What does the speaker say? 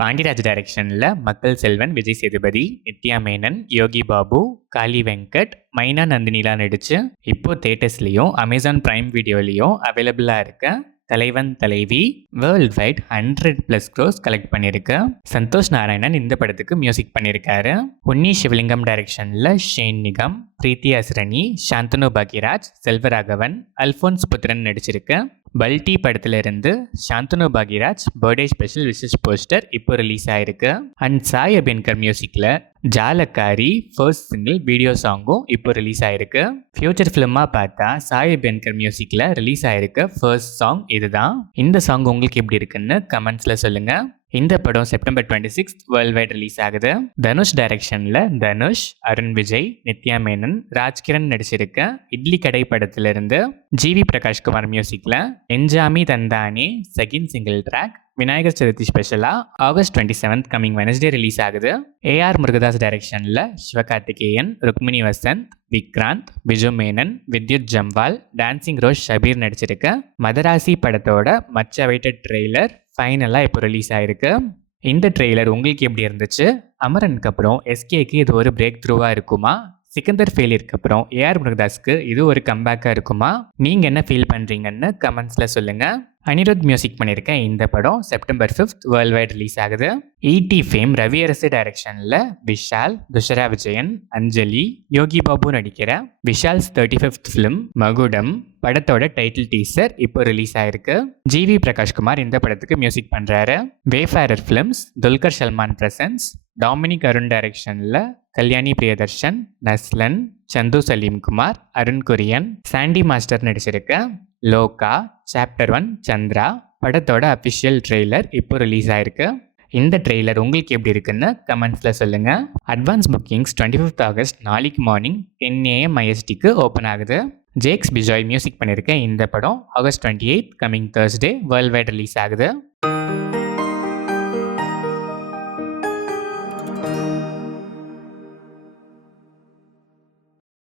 பாண்டியராஜ் டைரக்ஷனில் மக்கள் செல்வன், விஜய் சேதுபதி, நித்யா மேனன், யோகி பாபு, காளி வெங்கட், மைனா நந்தினிலாம் நடிச்சு இப்போ தேட்டர்ஸ்லேயும் அமேசான் பிரைம் வீடியோலையும் அவைலபிளாக இருக்க தலைவன் தலைவி வேர்ல்ட் வைட் 100+ க்ரோஸ் கலெக்ட் பண்ணியிருக்கு. சந்தோஷ் நாராயணன் இந்த படத்துக்கு மியூசிக் பண்ணியிருக்காரு. உன்னி சிவலிங்கம் டைரக்ஷனில் ஷேன் நிகம், பிரீத்தி அஸ்ரணி, சாந்தனு பாக்யராஜ், செல்வராகவன், அல்ஃபோன்ஸ் புத்திரன் நடிச்சிருக்கு. பல்டி படத்துல இருந்து Shanthanu Bhagyaraj birthday special wishes poster இப்போ ரிலீஸ் ஆயிருக்கு. அண்ட் சாய் அபியன்கர் மியூசிக்ல ஜாலக்காரி ஃபர்ஸ்ட் சிங்கிள் வீடியோ சாங்கும் இப்போ ரிலீஸ் ஆயிருக்கு. ஃபியூச்சர் ஃபிலிமாக பார்த்தா சாய் அபியன்கர் மியூசிக்ல ரிலீஸ் ஆயிருக்கு ஃபர்ஸ்ட் சாங் இதுதான். இந்த சாங் உங்களுக்கு எப்படி இருக்குன்னு கமெண்ட்ஸ்ல சொல்லுங்க. இந்த படம் செப்டம்பர் 26 வேர்ல்ட் வைட் ரிலீஸ் ஆகுது. தனுஷ் டைரக்ஷன்ல தனுஷ், அருண் விஜய், நித்யா மேனன், ராஜ்கிரண் நடிச்சிருக்க இட்லி கடை படத்துல இருந்து ஜிவி பிரகாஷ்குமார் மியூசிக்ல Enjaami Thandhaane second single track Vinayagar Chaturthi ஸ்பெஷலா ஆகஸ்ட் 27 கமிங் வெனஸ்டே ரிலீஸ் ஆகுது. ஏஆர் முருகதாஸ் டைரக்ஷன்ல சிவகார்த்திகேயன், ருக்மிணி வசந்த், விக்ராந்த், பிஜு மேனன், வித்யுத் ஜம்வால், டான்சிங் ரோஸ் ஷபீர் நடிச்சிருக்க மதராசி படத்தோட மச் அவைட்டட் ட்ரெய்லர் ஃபைனலாக இப்போ ரிலீஸ் ஆயிருக்கு. இந்த ட்ரெய்லர் உங்களுக்கு எப்படி இருந்துச்சு? அமரனுக்கு அப்புறம் எஸ்கேக்கு இது ஒரு பிரேக் த்ரூவாக இருக்குமா? சிக்கந்தர் ஃபெயிலியருக்கு அப்புறம் ஏஆர் முருகதாஸ்க்கு இது ஒரு கம்பேக்காக இருக்குமா? நீங்கள் என்ன ஃபீல் பண்ணுறீங்கன்னு கமெண்ட்ஸில் சொல்லுங்கள். அனிருத் மியூசிக் பண்ணியிருக்க இந்த படம் செப்டம்பர் 5 வேர்ல்ட் வைட் ரிலீஸ் ஆகுது. ஈடி ஃபேம் ரவியரசு டைரக்ஷனில் விஷால், துஷரா விஜயன், அஞ்சலி, யோகி பாபு நடிக்கிற விஷால்ஸ் 35th ஃபிலிம் மகுடம் படத்தோட டைட்டில் டீசர் இப்போ ரிலீஸ் ஆயிருக்கு. ஜிவி பிரகாஷ்குமார் இந்த படத்துக்கு மியூசிக் பண்ணுறாரு. Wayfarer Films, Dulquer Salmaan presents, Dominic Arun டைரக்ஷனில் கல்யாணி பிரியதர்ஷன், நஸ்லன், சந்து சலீம்குமார், அருண் குரியன், சாண்டி மாஸ்டர் நடிச்சிருக்க லோகா சாப்டர் 1 சந்திரா படத்தோட அஃபிஷியல் ட்ரெய்லர் இப்போ ரிலீஸ் ஆயிருக்கு. இந்த ட்ரெய்லர் உங்களுக்கு எப்படி இருக்குன்னு கமெண்ட்ஸில் சொல்லுங்கள். அட்வான்ஸ் புக்கிங்ஸ் 25th ஆகஸ்ட் நாளைக்கு மார்னிங் 10 AM ISTக்கு ஓப்பன் ஆகுது. ஜேக்ஸ் பிஜாய் மியூசிக் பண்ணியிருக்க இந்த படம் August 28 coming Thursday world wide release ஆகுது.